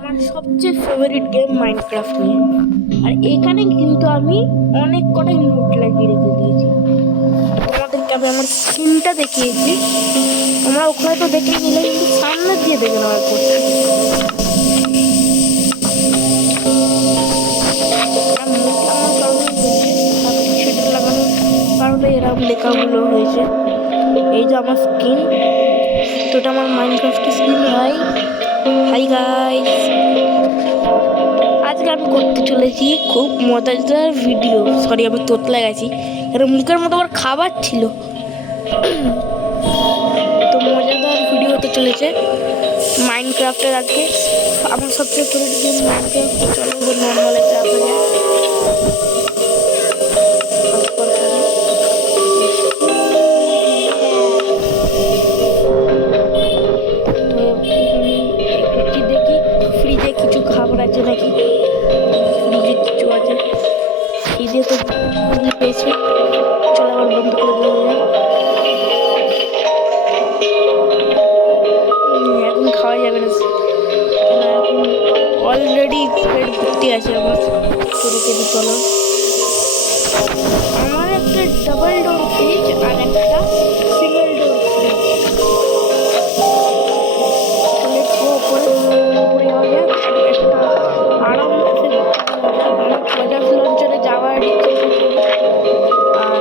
আমার সবচেয়ে favourite game Minecraft নিয়ে। আর এখানে কিন্তু আমি অনেক কটাই নোট লাগিয়ে রেখে দিয়েছি। তোমাদেরকে আমি আমার স্ক্রিনটা দেখিয়েছি, তোমরা ওখানে তো দেখে নিলে, কিন্তু সামনে দিয়ে দেখে নেওয়ার পর সেটা লাগানোর কারণে এরকম লেখাগুলো হয়েছে। এই যে আমার স্ক্রিন, তো এটা আমার মাইনক্রাফট স্ক্রিন। হাই গাইস, আজকে আমি করতে চলেছি খুব মজাদার ভিডিও। সরি, আমি তোতলা গেছি, এর মুখের মতো আবার খাবার ছিল। তো মজাদার ভিডিও হতে চলেছে মাইনক্রাফটের। আজকে আমার সবচেয়ে ফেভারিট গেম মাইনক্রাফট। চলো নর্মালে আসা যায়। দেখি ফ্রিজে কিছু খাবার আছে নাকি। ফ্রিজে কিছু আছে, ফ্রিজে তো পেয়েছে। চলো আবার বন্ধ করে দেওয়া যায়। এখন খাওয়া যাবে না, এখন অলরেডি পেট ভর্তি আছে আমার। রেখে চলো, আমার একটা ডাবল ডোর ফ্রিজ আর একটা সিঙ্গেল ডোর ফ্রিজ। উপরে যাওয়া যাক, একটা আরামসে বাজাজ লঞ্চারে যাওয়ার ইচ্ছে। আর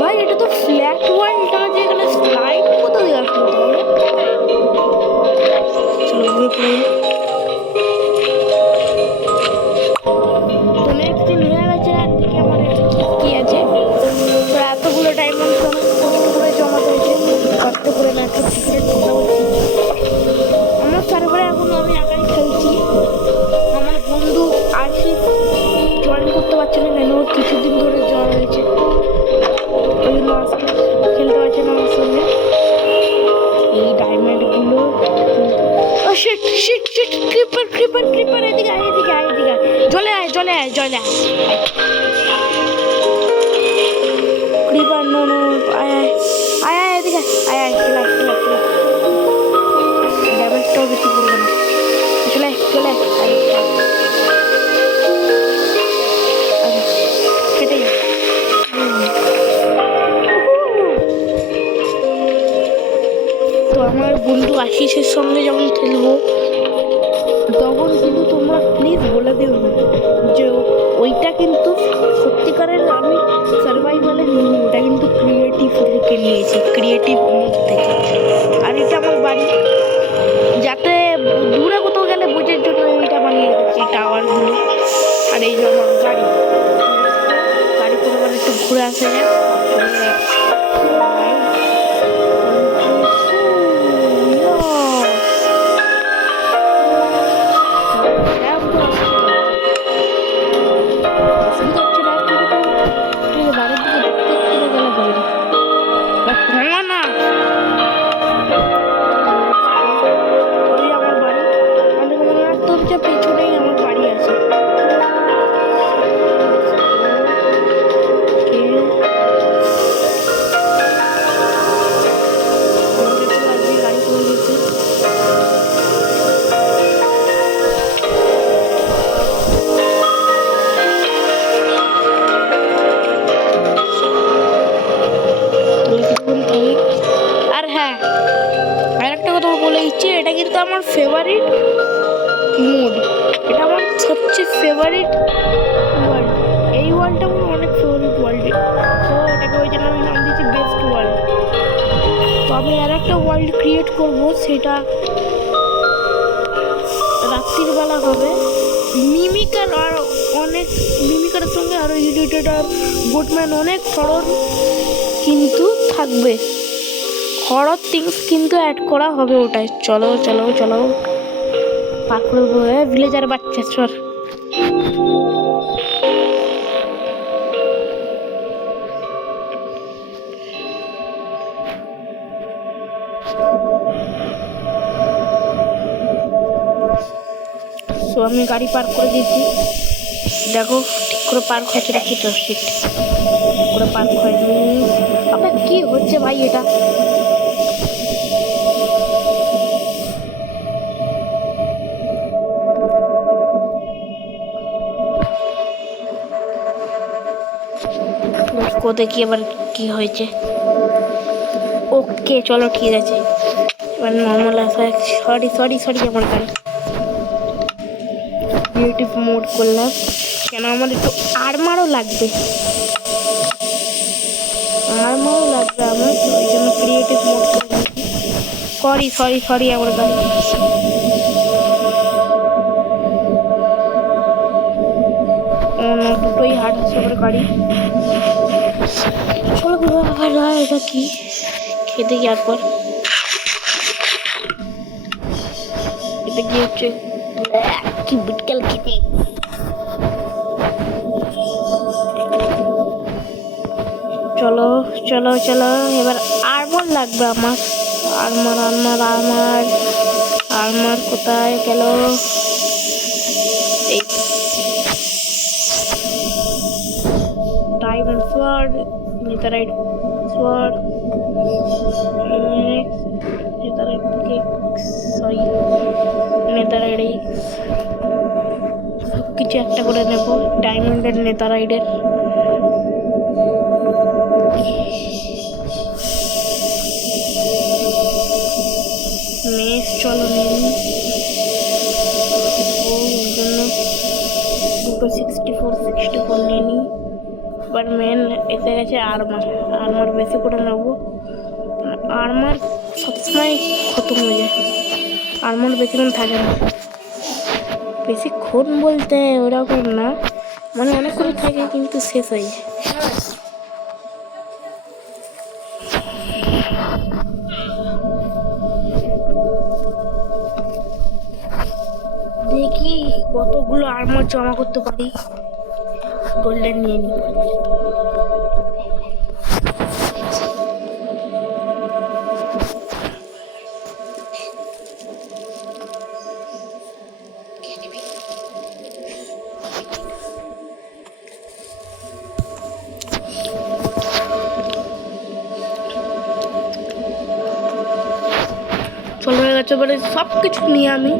ভাই, এটা তো ফ্ল্যাট ওয়ার্ল্ড না, যে এখানে স্লাইড কোথাও আসলো তাহলে। চলো ঘুরে তো নেক্সট দিন হয়ে গেছে। আর দিকে আমার কি আছে, তো এতগুলো ডায়মন্ড অনেক কষ্ট করে জমাতে হয়েছে। কষ্ট করে না, একটা সিক্রেট কথা বলছি। আমার সার্ভারে এখন আমি একাই খেলছি। আমার বন্ধু আশিস জয়েন করতে পারছে না, কেন কিছুদিন ধরে জ্বর হয়েছে, ওই জন্য আজকে খেলতে পারছে না আমার সঙ্গে। এই ডায়মন্ডগুলো shit shit shit, creeper creeper creeper, এদিকে আয় এদিকে আয় এদিকে আয়, চলে আয় চলে আয় চলে আয়। ক্রিপার নো নো, আয় আয় আয় আয় এদিকে আয় আয়, চলে আয় চলে চলে, ড্যামেজটাও বেশি করবে না। চলে চলে আয়, কেটে যা। তো আমার বন্ধু আশিসের সঙ্গে যখন খেলবো, তখন কিন্তু তোমরা প্লিজ বলে দিও না যে ওইটা কিন্তু সত্যিকারের আমি সার্ভাইভালে নিই, ওটা কিন্তু ক্রিয়েটিভ থেকে নিয়েছি, ক্রিয়েটিভ মোড থেকে। আর এটা আমার বাড়ি, যাতে দূরে কোথাও গেলে বোঝার জন্য ওইটা বানিয়ে রেখেছি, টাওয়ারগুলো। আর এই যে আমার গাড়ি, গাড়ি করে মানে একটু ঘুরে আসা যায়। পেছনেই আমার বাড়ি আছে। গাড়ি চলে গেছে। আর হ্যাঁ, আর একটা কথা বলে দিচ্ছি, এটা কিন্তু আমার ফেভারিট মোড, এটা আমার সবচেয়ে ফেভারিট ওয়ার্ল্ড। এই ওয়ার্ল্ডটা আমার অনেক ফেভারিট ওয়ার্ল্ড, তো এটাকে ওই জন্য আমি নাম দিয়েছি বেস্ট ওয়ার্ল্ড। তো আমি আর একটা ওয়ার্ল্ড ক্রিয়েট করব, সেটা রাত্রির বেলা হবে। মিমিকার আর অনেক মিমিকার সঙ্গে আরও এডিটেটর গুডম্যান অনেক হরর কিন্তু থাকবে, হরর থিংস কিন্তু অ্যাড করা হবে ওটায়। চলো চলো চলো, পার করে দেবো। ভিলেজার বাচ্চা সর। তো আমি গাড়ি পার্ক করে দিয়েছি, দেখো ঠিক করে পার্ক হয়েছে নাকি। তো ঠিক করে পার্ক হয়নি। আবার কি হচ্ছে ভাই এটা? দেখি এবার কি হয়েছে। ওকে চলো ঠিক আছে, এবার নর্মাল আসা। সরি সরি সরি আমার গান ক্রিয়েটিভ মোড করলাম, কেন আমার একটু আর্মারও লাগবে, আমার তো ওই জন্য ক্রিয়েটিভ মোড করে নিয়েছি। সরি সরি সরি আমার গাড়ি। দুটোই হার্ড আছে আমার গাড়ি। চলো এটা কি খেতে কি একবার, এটা কি হচ্ছে কি বিটকেল খেতে। চলো চলো চলো, এবার আর্মার লাগবে আমার। আর্মার আর্মার আর্মার আর্মার কোথায় গেল? এই ডায়মন্ড সোয়ার্ড, নেথারাইট সোয়ার্ড, নেথারাইট সরি নেথারাইট সব কিছু একটা করে নেব। ডায়মন্ডের নেথারাইটের মেস চলো নিন। ওই জন্য দুটো 64 নিয়ে নিই। এবার মেন এসে গেছে আর্মার। আর্মার বেশি করে নেবো, আর্মার সবসময় খতম হয়ে যায়, আর্মার বেশিক্ষণ থাকে না। বেশিক্ষণ বলতে ওরকম না, মানে অনেকক্ষণ থাকে কিন্তু শেষ হয়ে যায়। দেখি কতগুলো আর্মার জমা করতে পারি। গোল্ডেন নিয়ে নিই। চলে হয়ে গেছে, এবারে সব কিছু নিয়ে আমি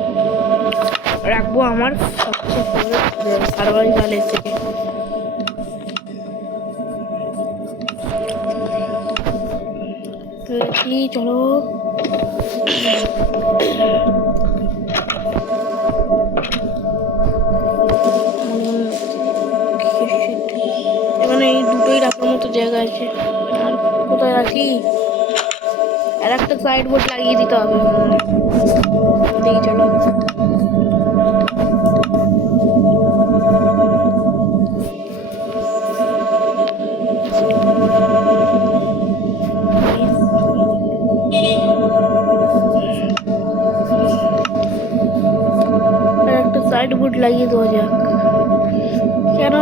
রাখবো আমার সবচেয়ে ফেভারিট সার্ভাইভাল এসে। কি চলো এখানে এই দুটোই রাখার মতো জায়গা আছে, আর কোথায় রাখি? আর একটা সাইড বোর্ড লাগিয়ে দিতে হবে। দেখি চলো একটা সাইড বোর্ড লাগিয়ে দেওয়া যাক। কেন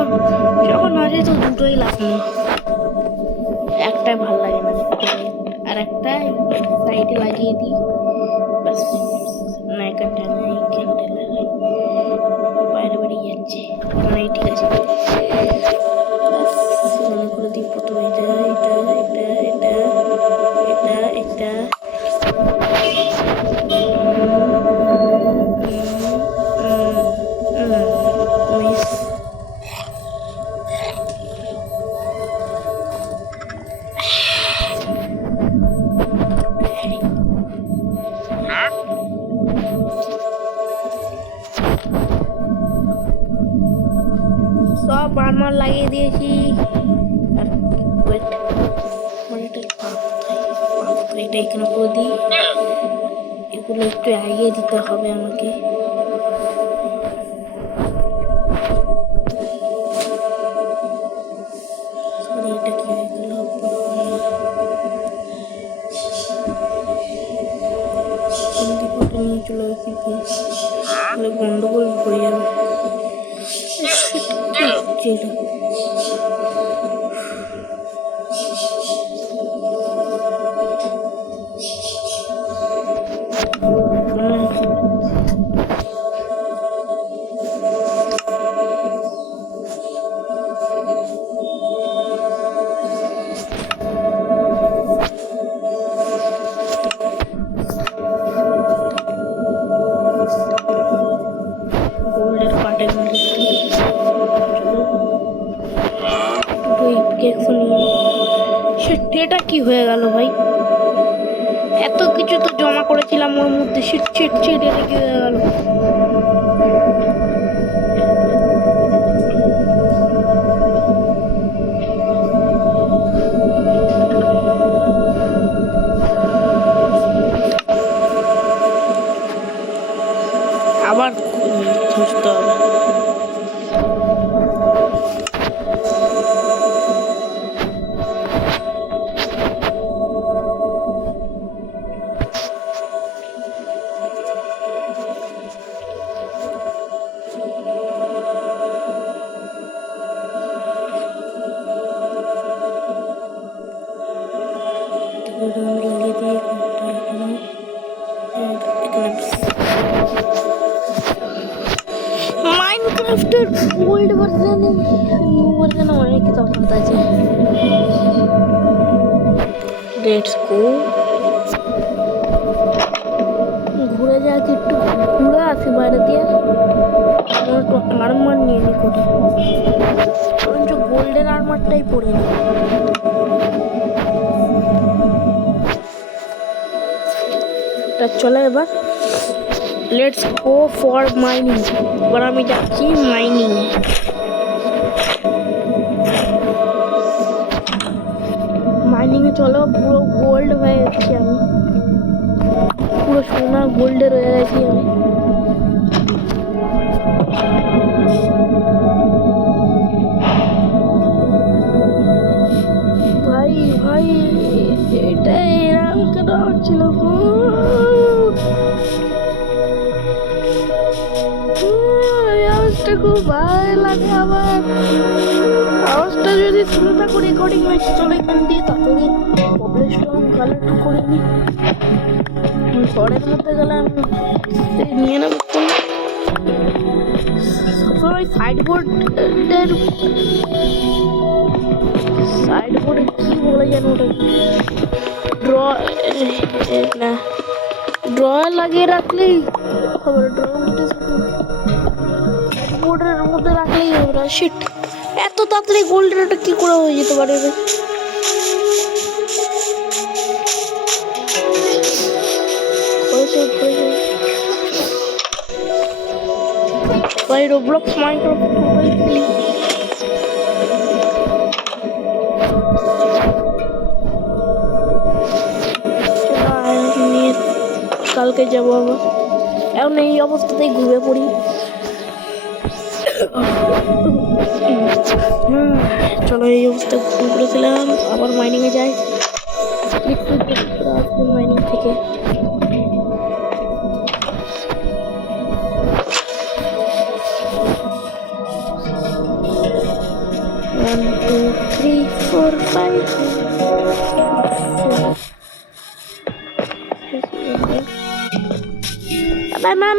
যখন আছে তো দুটোই লাগানো, একটাই ভালো লাগে না, আর একটা সাইডে লাগিয়ে দিই বাস। না এখানটা না, এইখানটা লাগাই, বাইরে বেরিয়ে যাচ্ছে মানে ঠিক আছে। মনে করে দিই প্রথমে এটা এটা এটা এটা এটা এটা সব আর্মার লাগিয়ে দিয়েছি। আর ওয়েট এটা এখানে করে দিই। এগুলো একটু এগিয়ে দিতে হবে আমাকে। এটা কি হয়ে গেল? নিয়ে চলে আসি, গন্ডগোল হয়ে যাবে। পিকেক্সও নিয়ে এটা কি হয়ে গেল ভাই? এত কিছু তো জমা করেছিলাম ওর মধ্যে, শিট শিট শিট, এটা কি হয়ে গেল? আবার খুঁজতে হবে। মাইনক্রাফটের ওল্ড ভার্সনে নিউ ভার্সনে অনেক তফাৎ আছে। লেটস গো, ঘুরে যাক, একটু ঘুরে আসি বাইরে দিয়ে। একটু আর্মার নিয়ে নি করি, বরঞ্চ গোল্ডেন আর্মারটাই পরে নি। চলে এবার লেটস গো ফর মাইনিং। এবার আমি যাচ্ছি মাইনিং। মাইনিংয়ে চলো, পুরো গোল্ড হয়ে যাচ্ছি আমি, পুরো সোনা গোল্ডে রয়ে গেছি আমি। ভাই ভাই এটা এরকম কেন হচ্ছিল? আওয়াজটা খুব ভালো লাগে আমার। আওয়াজটা যদি শুনে থাকো রেকর্ডিং হয়েছে, চলো এখান দিয়ে তাড়াতাড়ি কবলেস্টোন কালেক্ট করে নিই। ঘরের মধ্যে গেলে আমি নিয়ে নেবো। সবসময় সাইডবোর্ডে কি বলে জানো ওটা, ড্রয়ার লাগিয়ে রাখলেই হবে। বোর্ডের মধ্যে রাখলেই হবে না। শিট, এত তাড়াতাড়ি গোল্ডেন এটা কি করে হয়ে যেতে পারে? ভাই রোবলক্স মাইনক্রাফট নিয়ে কালকে যাবো আবার। এখন এই অবস্থাতেই ঘুরে পড়ি। চলো এই অবস্থা ঘুরে পড়েছিলাম, আবার মাইনিংয়ে যাই। মাইনিং থেকে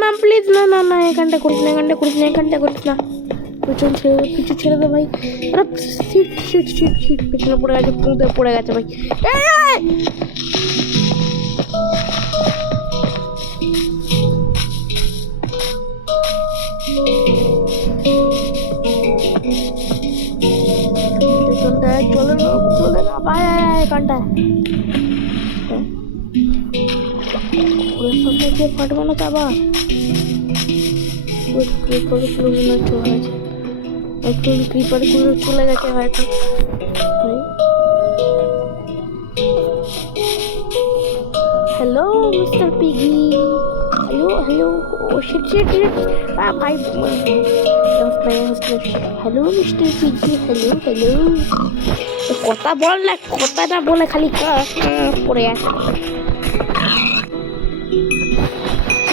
না প্লিজ, না এখানটা করিস না, এখানটা করিস না। পিছু ছেড়ে দে ভাই। সিট পিছনে পড়ে গেছে, পুঁতে পড়ে গেছে ভাই। চলে না ভাই, এখানটায় ফাটবে না তো আবার। একটু ক্রিপার গুলো চলে গেছে হয়তো। হ্যালো মিস্টার পিগি, হ্যালো ও শিট ভাই। Hello mister piggy, hello. কথা বল না, কথা না বলে খালি পড়ে আছে।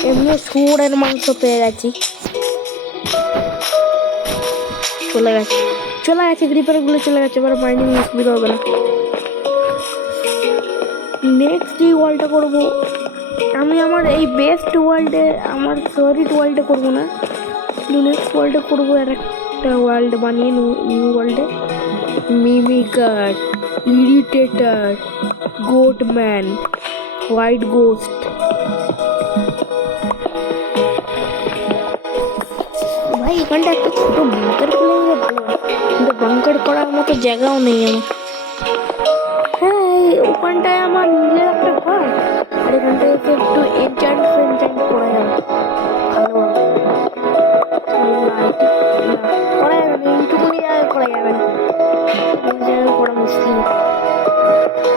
এমনি শুয়োরের মাংস পেয়ে গেছি। চলে গেছে গ্রিপার গুলো চলে গেছে। এবার মাইনিং অসুবিধা হবে না। নেক্সট এই ওয়ার্ল্ডটা করবো আমি, আমার এই বেস্ট ওয়ার্ল্ডে, আমার ফেভারিট ওয়ার্ল্ডে করবো না, নেক্সট ওয়ার্ল্ডে করবো। আর একটা ওয়ার্ল্ড বানিয়ে নিউ ওয়ার্ল্ডে মিমিকার, ইরিটেটার, গোটম্যান, হোয়াইট গোস্ট। ভাই এখানটা একটা ছোট বাঙ্কার খুলে ভালো হয়, কিন্তু বাঙ্কার করার মতো জায়গাও নেই আমার। হ্যাঁ, ওখানটায় আমার নিজের একটা ঘর, আর এখানটায় এসে একটু এনচান্ট ফেনচান্ট করা যাবে ভালো হবে। করা যাবে না, এইটুকু জায়গায় করা যাবে না, এই জায়গায় করা মুশকিল।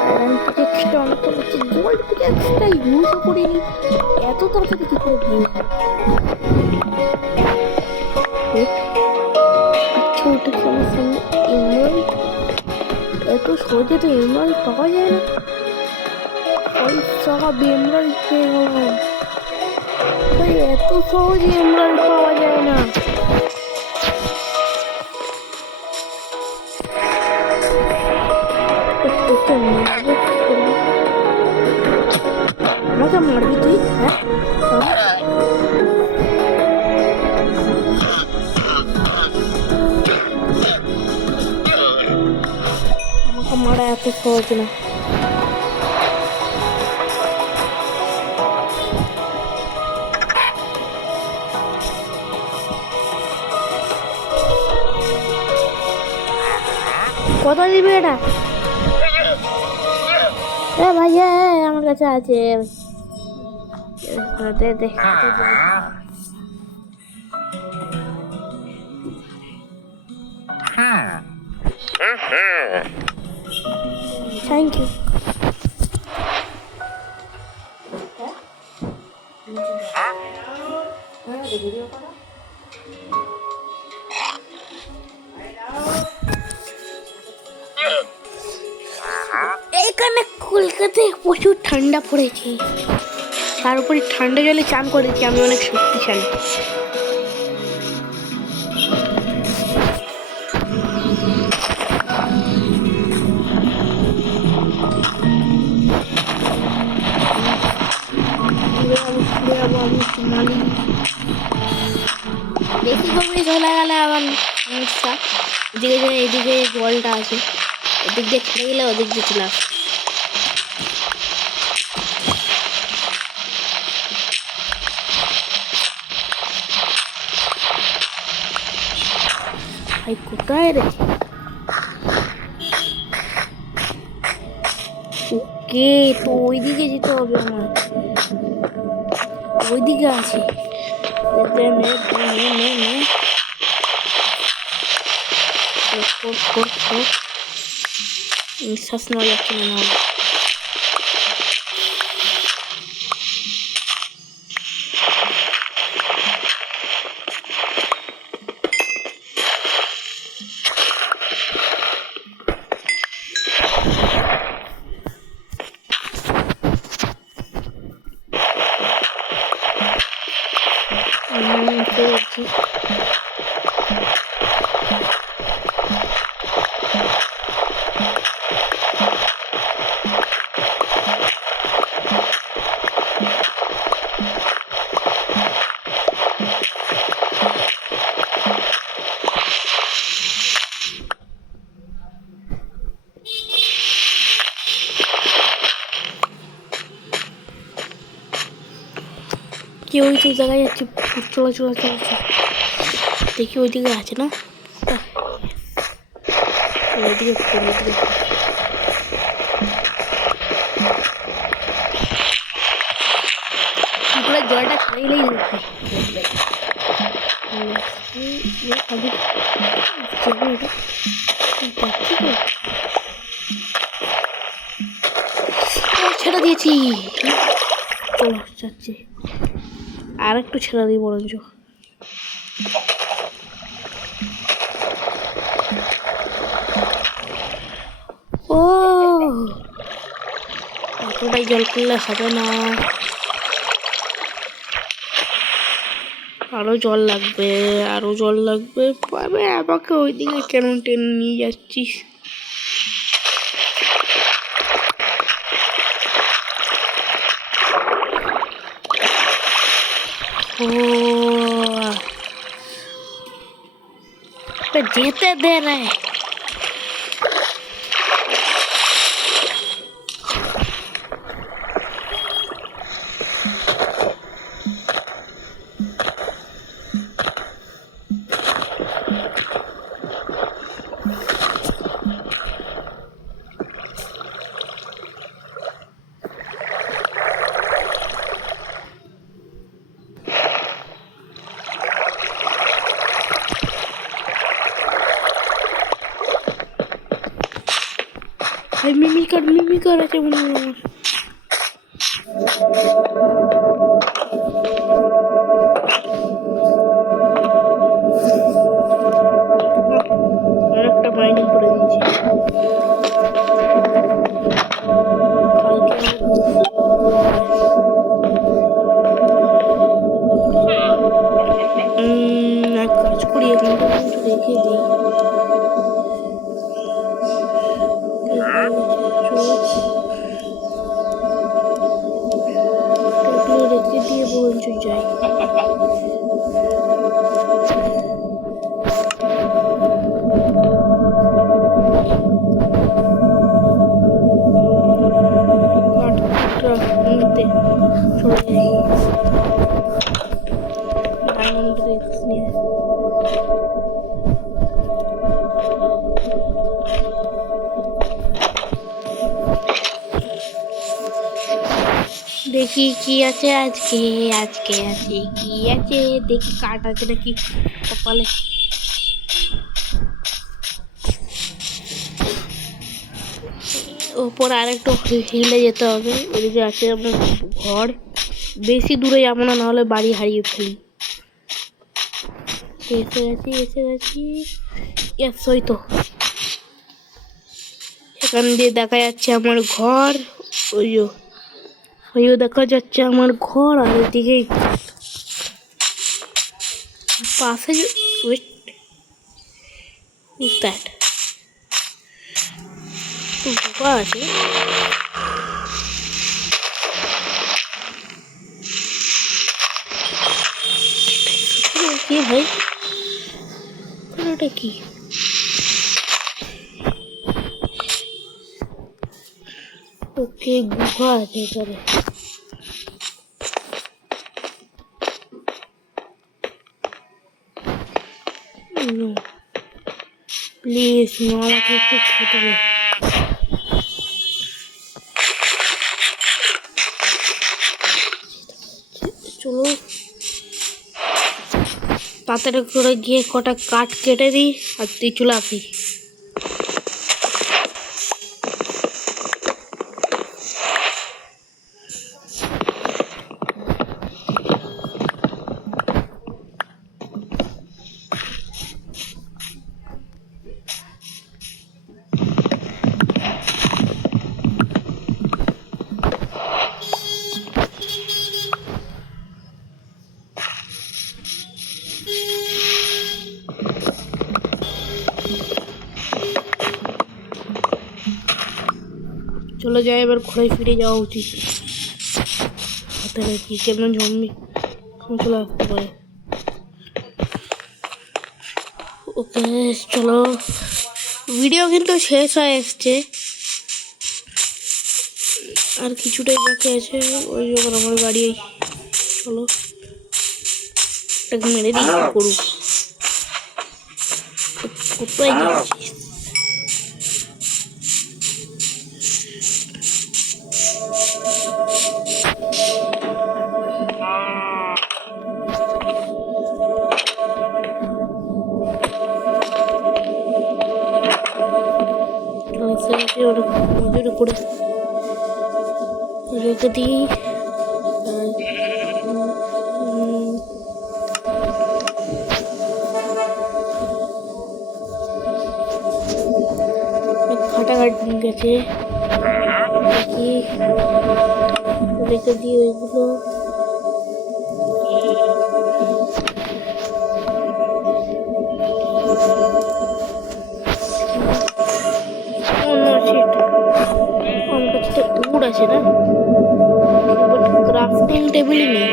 আয়রন পিকেক্সটা অনেক হচ্ছে, গোল্ড পিকেক্সটা ইউজও করিনি, এত তাড়াতাড়ি কি করে ভেঙে যায়? আচ্ছা, ওটা কি আমার সামনে এমরাল্ড? এত সহজে তো এমরাল্ড পাওয়া যায় না। ওই সব এমরাল্ড পেয়ে গেলাম ভাই, এত সহজে এমরাল্ড পাওয়া যায় না। তোকে মারবো কি করবি? আমাকে মারবি তুই? হ্যাঁ, আমাকে মারা এত সহজ না। কত দিবি এটা? ভাই, আমার কাছে আছে, দে দে। Thank you. এখানে কলকাতায় প্রচুর ঠান্ডা পড়েছে, তার উপরে ঠান্ডা জলে চান করেছি, আমি অনেক শক্তিশালী। বেশি গরমে চলে গেলে আবার সমস্যা। এদিকে এদিকে জলটা আছে, এদিক দিয়ে ছেড়ে গেলে ওদিক দিয়ে চলে আসে। ভাই কোথায় রে? ওকে, তো ওইদিকে যেতে হবে আমার, ওইদিকে আছে। নিঃশ্বাস নেওয়া যাচ্ছে না। কি ওই তো জায়গায় যাচ্ছে, চলা দেখি ওইদিকে আছে না, ওইদিকে জলটা খাইলেই ছেড়ে দিয়েছি, চলো যাচ্ছি, আর একটু ছেড়ে দিই বরঞ্চ। ও, এতটাই জল করলে হবে না, আরো জল লাগবে, পাবে আমাকে ওইদিকে কেন টেনে নিয়ে যাচ্ছিস? ও, যেতে দে রে। ভাই মিমিকার আছে মনে হয় আমার। অনেকটা মাইনিং করে দিয়েছি। এক কাজ করি, এখানটা একটু রেখে দিই। রেখে দিয়ে বরঞ্চ যাই। চলে যাই ডায়মন্ড রিক্স নিয়ে। দেখি কি আছে আজকে আছে কি আছে, দেখি কাট আছে নাকি কপালে। ওপর আরেকটু হিলে যেতে হবে। ওদিকে আছে আমার ঘর, বেশি দূরে যাবো না, নাহলে বাড়ি হারিয়ে ফেলি। এসে গেছি ইয়াস, ওই তো এখান দিয়ে দেখা যাচ্ছে আমার ঘর। ওইও দেখা যাচ্ছে আমার ঘর। আর এদিকে পাশে আছে। কি ভাই ওটা কি? ওকে গুহা আছে এখানে। প্লিজ আমাকে একটু খেতে দে। চলো তাড়াতাড়ি করে গিয়ে কটা কাঠ কেটে দিই আর তুই চলে আসি। চলে যায়, এবার ঘরে ফিরে যাওয়া উচিত। হাতে নাকি কেমন জম্বি চলে আসতে পারে। ওকে চলো, ভিডিও কিন্তু শেষ হয়ে এসছে, আর কিছুটাই বাকি আছে। ওই যখন আমার গাড়ি, চলো এটাকে মেরে দিই। করু কোথায় যাচ্ছিস? মজুরি করে রেখে দিই। খাটাঘাট গেছে, দেখি রেখে দিই ওইগুলো। আমার কাছে তো উড আছে না, বাট ক্রাফটিং টেবিলই নেই।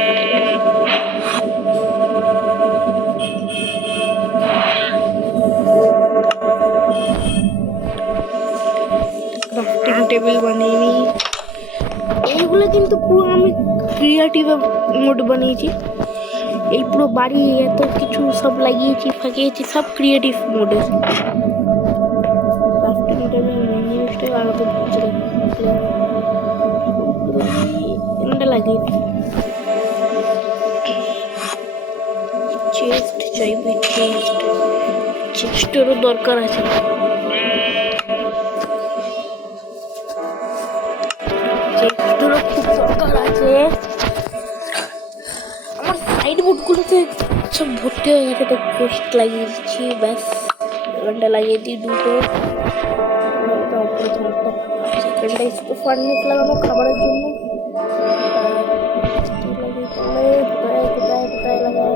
ক্রাফটিং টেবিল বানিয়ে নিই। এইগুলো কিন্তু পুরো আমি ক্রিয়েটিভ মোড বানিয়েছি। এই পুরো বাড়ি এত কিছু সব লাগিয়েছি ফাঁকিয়েছি, সব ক্রিয়েটিভ মোডে। ক্রাফটিং টেবিল মেন জিনিসটাই আলাদা এটা লাগিয়ে চেস্ট চাইবে। চেস্টেরও দরকার আছে। টেস্টগুলো খুব দরকার আছে। আমার সাইড বোর্ডগুলোতে সব ভর্তি হয়ে গেছে, তো পেস্ট লাগিয়ে দিচ্ছি। ব্যাস এখানটা লাগিয়ে দিই দুটো। সেকেন্ডটা একটু ফার্নিচ লাগানো খাবারের জন্য। কোথায় কোথায় কোথায় লাগাই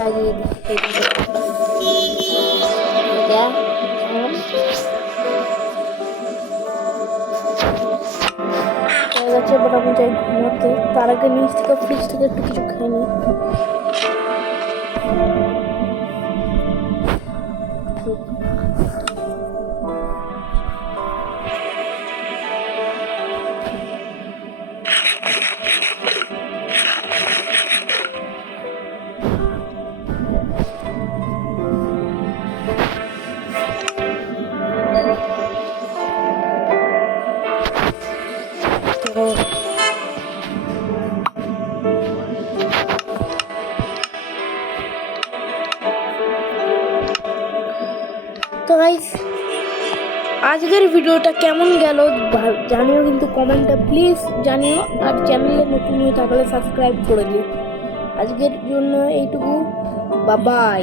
লাগিয়ে দিচ্ছি। এবার আমি যাই ঘুমাতে। তার আগে নিচ থেকে ফ্রিজ থেকে একটু কিছু খেয়ে নিই। তো গাইস আজকের ভিডিওটা কেমন গেল জানিও কিন্তু কমেন্টে প্লিজ জানিও। আর চ্যানেলে নতুন হয়ে থাকলে সাবস্ক্রাইব করে দিও। আজকের জন্য এইটুকু, বাই বাই।